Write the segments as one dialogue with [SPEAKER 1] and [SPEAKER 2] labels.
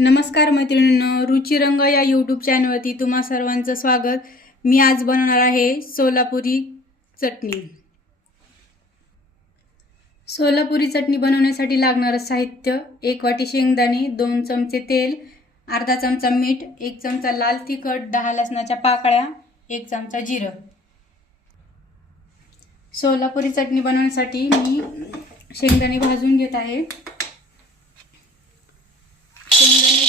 [SPEAKER 1] नमस्कार मैत्रिणींनो रुचिरंग या यूट्यूब चॅनलवरती तुम्हा सर्वांचं स्वागत. मी आज बनवणार आहे सोलापुरी चटणी. सोलापुरी चटणी बनवण्यासाठी लागणारं साहित्य एक वाटी शेंगदाणे दोन चमचे तेल अर्धा चमचा मीठ एक चमचा लाल तिखट दहा लसणाच्या पाकळ्या एक चमचा जिरं. सोलापुरी चटणी बनवण्यासाठी मी शेंगदाणे भाजून घेत आहे शेंगदाणे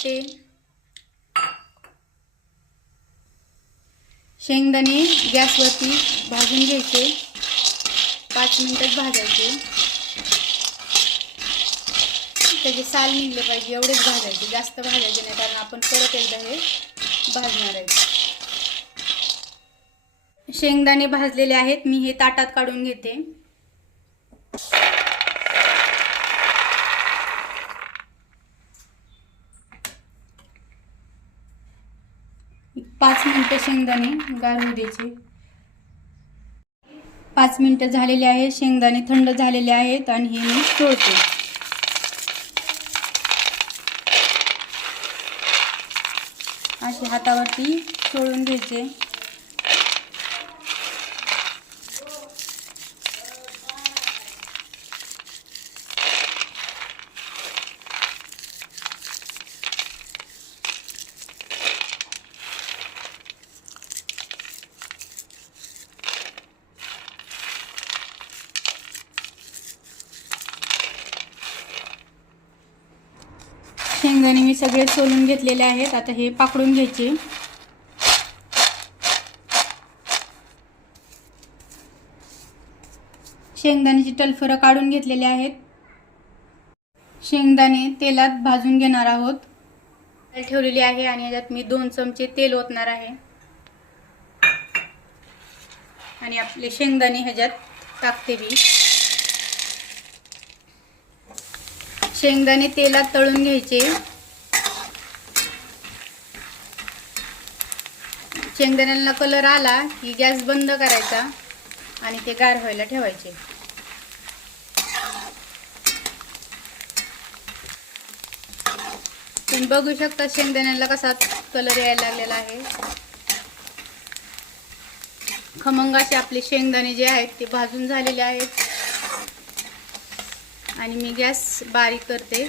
[SPEAKER 1] पाचशे शेंगदाणे गॅसवरती भाजून घ्यायचे. पाच मिनिटात भाजायचे. त्याचे साल निघले पाहिजे एवढेच भाजायचे. जास्त भाजायचे नाही कारण आपण परत एकदा हे भाजणार आहे. शेंगदाणे भाजलेले आहेत मी हे ताटात काढून घेते. पाच मिनटं शेंगदाणे गार द्यायचे. पाच मिनटं झालेले आहे शेंगदाणे थंड झालेले आहेत आणि हे मी तोडते असे हातावरती सोडून घ्यायचे. शेंगदाणे मी सगळे सोलून घेतलेले आहेत. आता हे पाकडून घ्यायचे. शेंगदाण्याची टलफरं काढून घेतलेले आहेत. शेंगदाणे तेलात भाजून घेणार आहोत. तेल ठेवलेली आहे आणि याच्यात मी दोन चमचे तेल ओतणार आहे. आणि आपले शेंगदाणे ह्याच्यात टाकते मी. शेंगदाणे तेलात तळून घ्यायचे. शेंगदाण्याला कलर आला की गॅस बंद करायचा आणि ते गार व्हायला ठेवायचे. तुम्ही बघू शकता शेंगदाण्याला कसा कलर यायला लागलेला आहे. खमंगाचे आपले शेंगदाणे जे आहेत ते भाजून झालेले आहेत. आणि मी गॅस बारीक करते.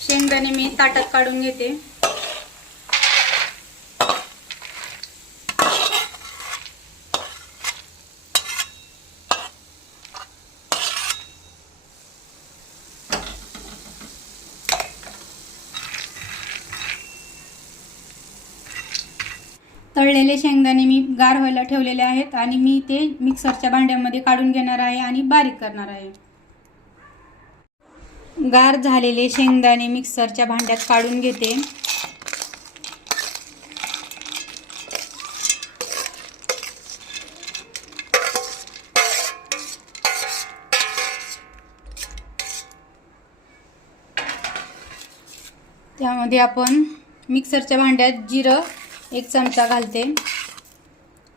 [SPEAKER 1] शेंगदाणे मी ताटात काढून घेते. तळलेले शेंगदाणे मी गार व्हायला ठेवलेले आहेत आणि मी ते मिक्सरच्या भांड्यामध्ये काढून घेणार आहे आणि बारीक करणार आहे. गार झालेले शेंगदाणे मिक्सरच्या भांड्यात काढून घेते. त्यामध्ये आपण मिक्सरच्या भांड्यात जिरं एक चमचा घालते.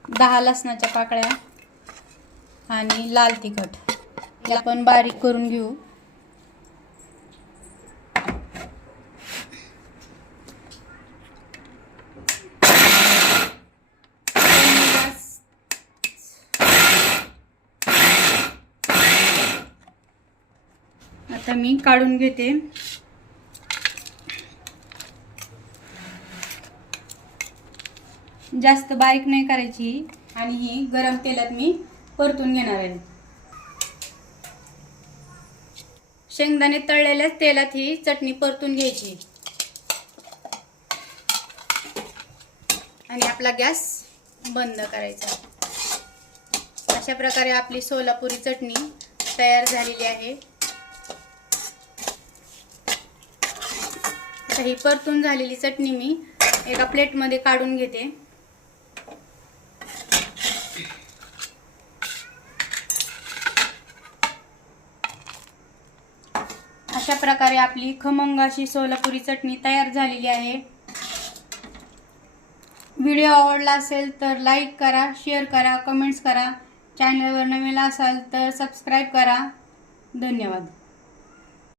[SPEAKER 1] दहा लसणाच्या पाकळ्या आणि लाल तिखट. हे आपण बारीक करून घेऊ. आता मी काढून घेते. जास्त बारीक नाही करायची. आणि ही गरम तेलात मी परतून घेणार आहे. शेंगदाणे तळलेल्या तेलात ही चटणी परतून घ्यायची. आणि आपला गॅस बंद करायचा. अशा प्रकारे आपली सोलापुरी चटणी तयार झालेली आहे. ही परतून झालेली चटणी मी एका प्लेटमध्ये काढून घेते. अशा प्रकारे आपली खमंग अशी सोलापुरी चटणी तयार झालेली आहे. व्हिडिओ आवडला असेल तर लाईक करा शेअर करा कमेंट्स करा. चॅनलवर नवीन असाल तर सबस्क्राईब करा. धन्यवाद.